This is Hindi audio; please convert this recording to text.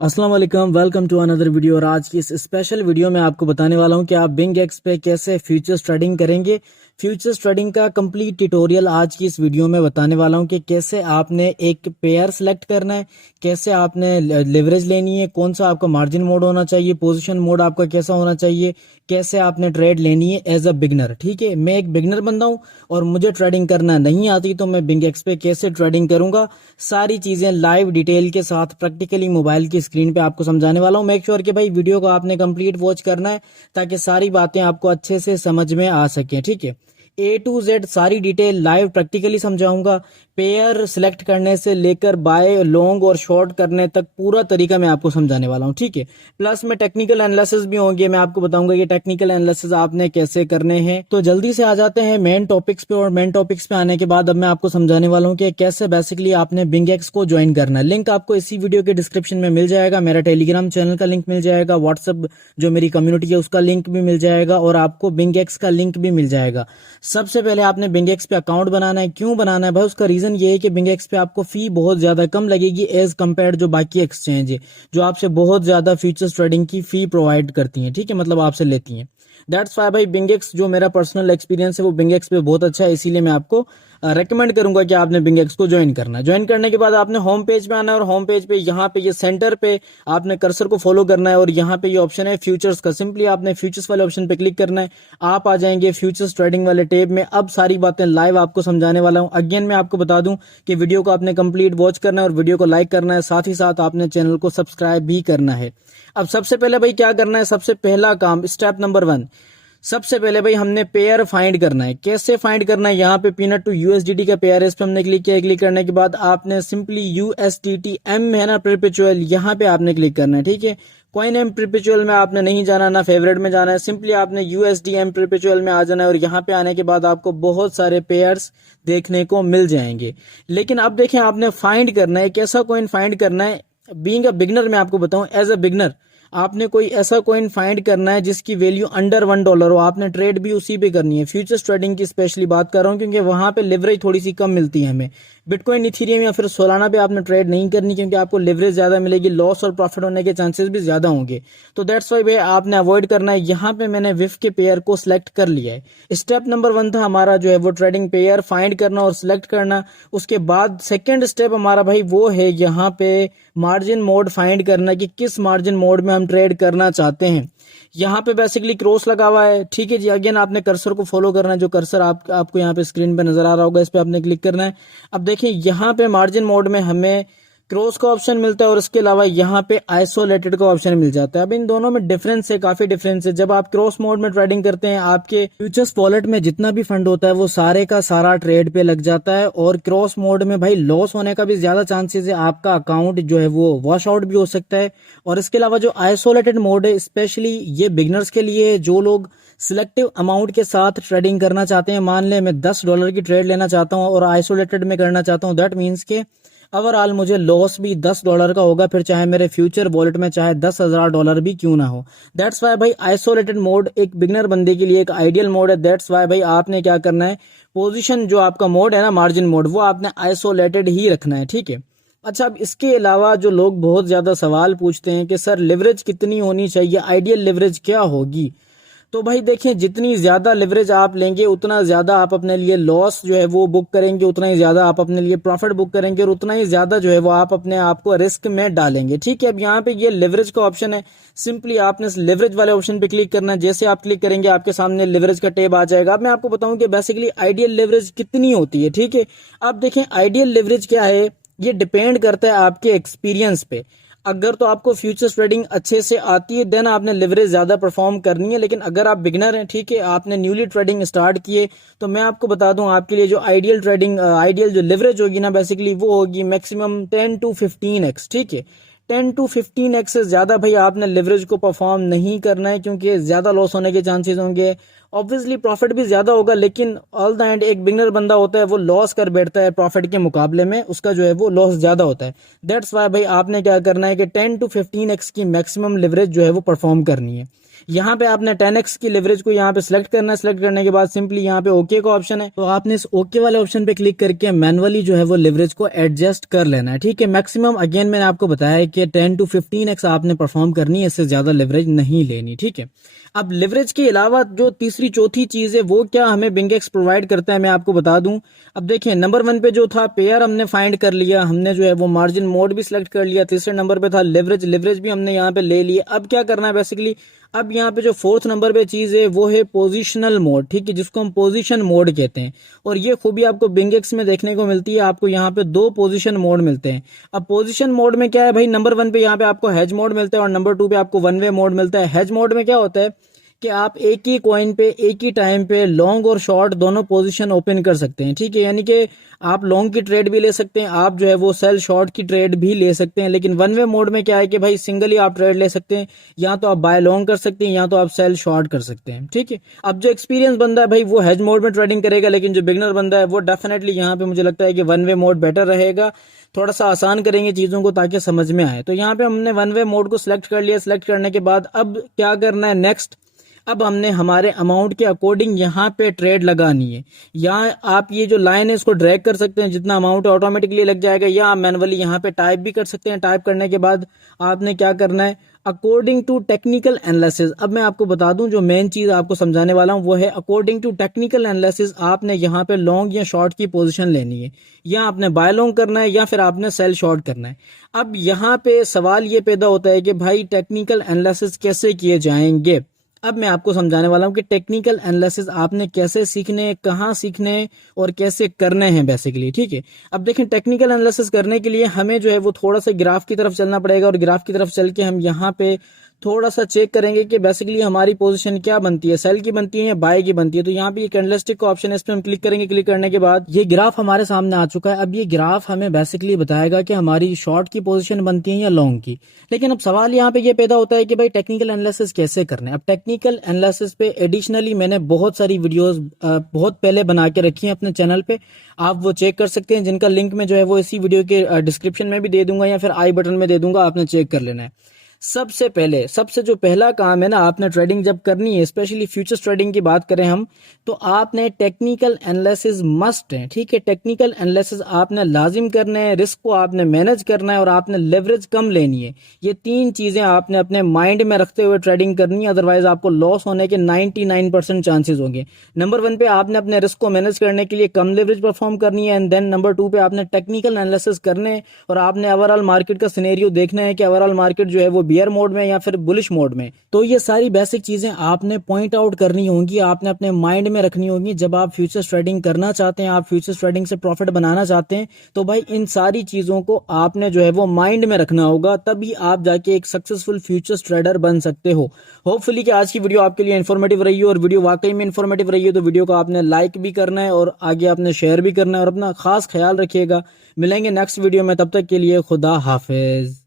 अस्सलाम वालेकुम, वेलकम टू अनदर वीडियो। और आज की इस स्पेशल वीडियो में आपको बताने वाला हूं कि आप बिंग एक्स पे कैसे फ्यूचर्स ट्रेडिंग करेंगे। फ्यूचर्स ट्रेडिंग का कंप्लीट ट्यूटोरियल आज की इस वीडियो में बताने वाला हूं कि कैसे आपने एक पेयर सेलेक्ट करना है, कैसे आपने लेवरेज लेनी है, कौन सा आपका मार्जिन मोड होना चाहिए, पोजीशन मोड आपका कैसा होना चाहिए, कैसे आपने ट्रेड लेनी है एज अ बिगनर। ठीक है, मैं एक बिगनर बंदा हूं और मुझे ट्रेडिंग करना नहीं आती, तो मैं बिंग एक्स पे कैसे ट्रेडिंग करूंगा, सारी चीजें लाइव डिटेल के साथ प्रैक्टिकली मोबाइल की स्क्रीन पे आपको समझाने वाला हूं। मेक श्योर कि भाई वीडियो को आपने कंप्लीट वॉच करना है ताकि सारी बातें आपको अच्छे से समझ में आ सके। ठीक है, ए टू जेड सारी डिटेल लाइव प्रैक्टिकली समझाऊंगा। पेयर सिलेक्ट करने से लेकर बाय लॉन्ग और शॉर्ट करने तक पूरा तरीका मैं आपको समझाने वाला हूं। ठीक है, प्लस में टेक्निकल एनालिसिस भी होंगे, मैं आपको बताऊंगा कि टेक्निकल एनालिसिस आपने कैसे करने हैं। तो जल्दी से आ जाते हैं मेन टॉपिक्स पे, और मेन टॉपिक्स पे आने के बाद अब मैं आपको समझाने वाला हूं कि कैसे बेसिकली आपने बिंग एक्स को ज्वाइन करना है। लिंक आपको इसी वीडियो के डिस्क्रिप्शन में मिल जाएगा, मेरा टेलीग्राम चैनल का लिंक मिल जाएगा, व्हाट्सएप जो मेरी कम्युनिटी है उसका लिंक भी मिल जाएगा, और आपको बिंग एक्स का लिंक भी मिल जाएगा। सबसे पहले आपने बिंग एक्स पे अकाउंट बनाना है। क्यों बनाना है भाई? उसका रीजन ये है कि बिंग एक्स पे आपको फी बहुत ज्यादा कम लगेगी एज कम्पेयर जो बाकी एक्सचेंज है, जो आपसे बहुत ज्यादा फ्यूचर्स ट्रेडिंग की फी प्रोवाइड करती हैं। ठीक है, मतलब आपसे लेती हैं। दैट्स वाई भाई बिंग एक्स, जो मेरा पर्सनल एक्सपीरियंस है वो बिंग एक्स पे बहुत अच्छा है, इसीलिए मैं आपको रेकमेंड करूंगा कि आपने बिंग एक्स को ज्वाइन करना है। ज्वाइन करने के बाद आपने होम पेज पे आना है, और होम पेज पे यहाँ पे ये सेंटर पे आपने कर्सर को फॉलो करना है, और यहाँ पे ये ऑप्शन है फ्यूचर्स का। सिंपली आपने फ्यूचर्स वाले ऑप्शन पे क्लिक करना है, आप आ जाएंगे फ्यूचर्स ट्रेडिंग वाले टेब में। अब सारी बातें लाइव आपको समझाने वाला हूं। अगेन मैं आपको बता दूं कि वीडियो को आपने कंप्लीट वॉच करना है और वीडियो को लाइक करना है, साथ ही साथ आपने चैनल को सब्सक्राइब भी करना है। अब सबसे पहले भाई क्या करना है, सबसे पहला काम, स्टेप नंबर 1, सबसे पहले भाई हमने पेयर फाइंड करना है। कैसे फाइंड करना है? यहाँ पे पीनट टू यूएसडीटी का पेयर है, इस पे हमने क्लिक किया। क्लिक करने के बाद आपने सिंपली यूएसडीटी एम है ना, परपेचुअल, यहाँ पे आपने क्लिक करना है। ठीक है, कॉइन एम परपेचुअल में आपने नहीं जाना, ना फेवरेट में जाना है, सिंपली आपने यूएसडी एम परपेचुअल में आ जाना है, और यहाँ पे आने के बाद आपको बहुत सारे पेयर्स देखने को मिल जाएंगे। लेकिन अब देखें, आपने फाइंड करना है, कैसा कॉइन फाइंड करना है। बीइंग अ बिगनर मैं आपको बताऊं, एज अ बिगनर आपने कोई ऐसा कॉइन फाइंड करना है जिसकी वैल्यू अंडर $1 हो। आपने ट्रेड भी उसी पे करनी है। फ्यूचर्स ट्रेडिंग की स्पेशली बात कर रहा हूँ, क्योंकि वहां पे लिवरेज थोड़ी सी कम मिलती है हमें। बिटकॉइन, इथेरियम या फिर सोलाना पे आपने ट्रेड नहीं करनी, क्योंकि आपको लिवरेज ज्यादा मिलेगी, लॉस और प्रॉफिट होने के चांसेस भी ज्यादा होंगे। तो दैट्स वाई आपने अवॉइड करना है। यहाँ पे मैंने विफ के पेयर को सिलेक्ट कर लिया है। स्टेप नंबर 1 था हमारा जो है वो ट्रेडिंग पेयर फाइंड करना और सिलेक्ट करना। उसके बाद सेकेंड स्टेप हमारा भाई वो है यहाँ पे मार्जिन मोड फाइंड करना, कि किस मार्जिन मोड में हम ट्रेड करना चाहते हैं। यहाँ पे बेसिकली क्रॉस लगा हुआ है। ठीक है जी, अगेन आपने कर्सर को फॉलो करना है, जो कर्सर आपको यहाँ पे स्क्रीन पे नजर आ रहा होगा, इस पे आपने क्लिक करना है। अब देखिए यहाँ पे मार्जिन मोड में हमें क्रॉस का ऑप्शन मिलता है, और इसके अलावा यहाँ पे आइसोलेटेड का ऑप्शन मिल जाता है। अब इन दोनों में डिफरेंस है, काफी डिफरेंस है। जब आप क्रॉस मोड में ट्रेडिंग करते हैं, आपके फ्यूचर्स वॉलेट में जितना भी फंड होता है वो सारे का सारा ट्रेड पे लग जाता है, और क्रॉस मोड में भाई लॉस होने का भी ज्यादा चांसेस है, आपका अकाउंट जो है वो वॉश आउट भी हो सकता है। और इसके अलावा जो आइसोलेटेड मोड है, स्पेशली ये बिगनर्स के लिए है, जो लोग सिलेक्टिव अमाउंट के साथ ट्रेडिंग करना चाहते हैं। मान ले मैं $10 की ट्रेड लेना चाहता हूँ और आइसोलेटेड में करना चाहता हूँ, दैट मीन्स के ओवरऑल मुझे लॉस भी $10 का होगा, फिर चाहे मेरे फ्यूचर वॉलेट में चाहे $10,000 भी क्यों ना हो। दैट्स वाई भाई आइसोलेटेड मोड एक बिगनर बंदे के लिए एक आइडियल मोड है। दैट्स वाई भाई आपने क्या करना है, पोजीशन जो आपका मोड है ना, मार्जिन मोड, वो आपने आइसोलेटेड ही रखना है। ठीक है, अच्छा, अब इसके अलावा जो लोग बहुत ज्यादा सवाल पूछते हैं कि सर लिवरेज कितनी होनी चाहिए, आइडियल लिवरेज क्या होगी। तो भाई देखिए, जितनी ज्यादा लिवरेज आप लेंगे उतना ज्यादा आप अपने लिए लॉस जो है वो बुक करेंगे, उतना ही ज्यादा आप अपने लिए प्रॉफिट बुक करेंगे, और उतना ही ज्यादा जो है वो आप अपने आप को रिस्क में डालेंगे। ठीक है, अब यहाँ पे ये लिवरेज का ऑप्शन है, सिंपली आपने इस लिवरेज वाले ऑप्शन पे क्लिक करना है। जैसे आप क्लिक करेंगे आपके सामने लिवरेज का टेब आ जाएगा। अब मैं आपको बताऊं कि बेसिकली आइडियल लिवरेज कितनी होती है। ठीक है, अब देखें आइडियल लिवरेज क्या है, ये डिपेंड करता है आपके एक्सपीरियंस पे। अगर तो आपको फ्यूचर्स ट्रेडिंग अच्छे से आती है, देन आपने लिवरेज ज्यादा परफॉर्म करनी है। लेकिन अगर आप बिगनर हैं, ठीक है, आपने न्यूली ट्रेडिंग स्टार्ट किए, तो मैं आपको बता दूं आपके लिए जो आइडियल जो लिवरेज होगी ना, बेसिकली वो होगी मैक्सिमम 10 to 15x। ठीक है, 10 to 15x से ज्यादा भाई आपने लिवरेज को परफॉर्म नहीं करना है, क्योंकि ज्यादा लॉस होने के चांसेस होंगे। ऑब्वियसली प्रॉफिट भी ज्यादा होगा, लेकिन ऑल द एंड एक बिगनर बंदा होता है वो लॉस कर बैठता है, प्रॉफिट के मुकाबले में उसका जो है वो लॉस ज्यादा होता है। दैट्स वाई भाई आपने क्या करना है कि 10 to 15x की मैक्सिमम लिवरेज जो है वो परफॉर्म करनी है। यहाँ पे आपने 10x की लेवरेज को यहाँ पे सिलेक्ट करना है। सिलेक्ट करने के बाद सिंपली यहाँ पे ओके का ऑप्शन है, तो आपने इस ओके वाले ऑप्शन पे क्लिक करके मैनुअली जो है वो लेवरेज को एडजस्ट कर लेना है। ठीक है, मैक्सिमम अगेन मैंने आपको बताया है कि 10 to 15x आपने परफॉर्म करनी है, इससे ज्यादा लेवरेज नहीं लेनी। ठीक है, अब लेवरेज के अलावा जो तीसरी चौथी चीज है वो क्या हमें बिंगेक्स प्रोवाइड करता है, मैं आपको बता दूं। अब देखिए, नंबर 1 पे जो था पेयर हमने फाइंड कर लिया, हमने जो है वो मार्जिन मोड भी सिलेक्ट कर लिया। तीसरे नंबर पे था लेवरेज, लेवरेज भी हमने यहाँ पे ले लिया। अब क्या करना है बेसिकली, अब यहाँ पे जो फोर्थ नंबर पे चीज है वो है पोजिशनल मोड। ठीक है, जिसको हम पोजीशन मोड कहते हैं, और ये खूबी आपको बिंगेक्स में देखने को मिलती है। आपको यहाँ पे 2 पोजीशन मोड मिलते हैं। अब पोजीशन मोड में क्या है भाई, नंबर 1 पे यहाँ पे आपको हेज मोड मिलता है और नंबर 2 पे आपको वन वे मोड मिलता है। हेज मोड में क्या होता है कि आप एक ही कॉइन पे एक ही टाइम पे लॉन्ग और शॉर्ट दोनों पोजीशन ओपन कर सकते हैं। ठीक है, यानी कि आप लॉन्ग की ट्रेड भी ले सकते हैं, आप जो है वो सेल शॉर्ट की ट्रेड भी ले सकते हैं। लेकिन वन वे मोड में क्या है कि भाई सिंगल ही आप ट्रेड ले सकते हैं, या तो आप बाय लॉन्ग कर सकते हैं या तो आप सेल शॉर्ट कर सकते हैं। ठीक है, अब जो एक्सपीरियंस बंदा है भाई वो हेज मोड में ट्रेडिंग करेगा, लेकिन जो बिगनर बंदा है वो डेफिनेटली यहाँ पे मुझे लगता है कि वन वे मोड बेटर रहेगा। थोड़ा सा आसान करेंगे चीजों को ताकि समझ में आए। तो यहाँ पे हमने वन वे मोड को सिलेक्ट कर लिया। सिलेक्ट करने के बाद अब क्या करना है नेक्स्ट, अब हमने हमारे अमाउंट के अकॉर्डिंग यहाँ पे ट्रेड लगानी है। यहाँ आप ये जो लाइन है इसको ड्रैग कर सकते हैं, जितना अमाउंट ऑटोमेटिकली लग जाएगा, या आप मैनुअली यहाँ पे टाइप भी कर सकते हैं। टाइप करने के बाद आपने क्या करना है, अकॉर्डिंग टू टेक्निकल एनालिसिस। अब मैं आपको बता दूं, जो मेन चीज आपको समझाने वाला हूं वो है अकॉर्डिंग टू टेक्निकल एनालिसिस आपने यहाँ पे लॉन्ग या शॉर्ट की पोजीशन लेनी है, या आपने बाय लॉन्ग करना है या फिर आपने सेल शॉर्ट करना है। अब यहाँ पे सवाल ये पैदा होता है कि भाई टेक्निकल एनालिसिस कैसे किए जाएंगे। अब मैं आपको समझाने वाला हूं कि टेक्निकल एनालिसिस आपने कैसे सीखने, कहाँ सीखने और कैसे करने हैं बेसिकली। ठीक है, अब देखें, टेक्निकल एनालिसिस करने के लिए हमें जो है वो थोड़ा सा ग्राफ की तरफ चलना पड़ेगा, और ग्राफ की तरफ चल के हम यहाँ पे थोड़ा सा चेक करेंगे कि बेसिकली हमारी पोजीशन क्या बनती है, सेल की बनती है या बाय की बनती है। तो यहाँ पे ये कैंडलस्टिक का ऑप्शन है, इस पे हम क्लिक करेंगे। क्लिक करने के बाद ये ग्राफ हमारे सामने आ चुका है। अब ये ग्राफ हमें बेसिकली बताएगा कि हमारी शॉर्ट की पोजीशन बनती है या लॉन्ग की। लेकिन अब सवाल यहाँ पे ये पैदा होता है कि भाई टेक्निकल एनालिसिस कैसे करना है। अब टेक्निकल एनालिसिस पे एडिशनली मैंने बहुत सारी वीडियोस बहुत पहले बना के रखी है अपने चैनल पे, आप वो चेक कर सकते हैं, जिनका लिंक मैं जो है वो इसी वीडियो के डिस्क्रिप्शन में भी दे दूंगा या फिर आई बटन में दे दूंगा, आपने चेक कर लेना है। सबसे पहले सबसे जो पहला काम है ना, आपने ट्रेडिंग जब करनी है, स्पेशली फ्यूचर्स ट्रेडिंग की बात करें हम, तो आपने टेक्निकल एनालिसिस मस्ट है। ठीक है, टेक्निकल एनालिसिस आपने लाजिम करना है, रिस्क को आपने मैनेज करना है और आपने लेवरेज कम लेनी है। ये 3 चीजें आपने अपने माइंड में रखते हुए ट्रेडिंग करनी है, अदरवाइज आपको लॉस होने के 99% चांसेस होंगे। नंबर 1 पे आपने अपने रिस्क को मैनेज करने के लिए कम लेवरेज परफॉर्म करनी है, एंड देन नंबर 2 पे आपने टेक्निकल एनालिसिस करने हैं और आपने ओवरऑल मार्केट का सिनेरियो देखना है कि ओवरऑल मार्केट जो है वो बियर मोड में या फिर बुलिश मोड में। तो ये सारी बेसिक चीजें आपने पॉइंट आउट करनी होंगी, आपने अपने माइंड में रखनी होंगी। जब आप फ्यूचर्स ट्रेडिंग करना चाहते हैं, आप फ्यूचर्स ट्रेडिंग से प्रॉफिट बनाना चाहते हैं, तो भाई इन सारी चीजों को आपने जो है वो माइंड में रखना होगा, तभी आप जाके एक सक्सेसफुल फ्यूचर्स ट्रेडर बन सकते हो। होपफुली कि आज की वीडियो आपके लिए इन्फॉर्मेटिव रही हो, और वीडियो वाकई में इन्फॉर्मेटिव रही हो तो वीडियो को आपने लाइक भी करना है और आगे आपने शेयर भी करना है, और अपना खास ख्याल रखिएगा। मिलेंगे नेक्स्ट वीडियो में, तब तक के लिए खुदा हाफिज।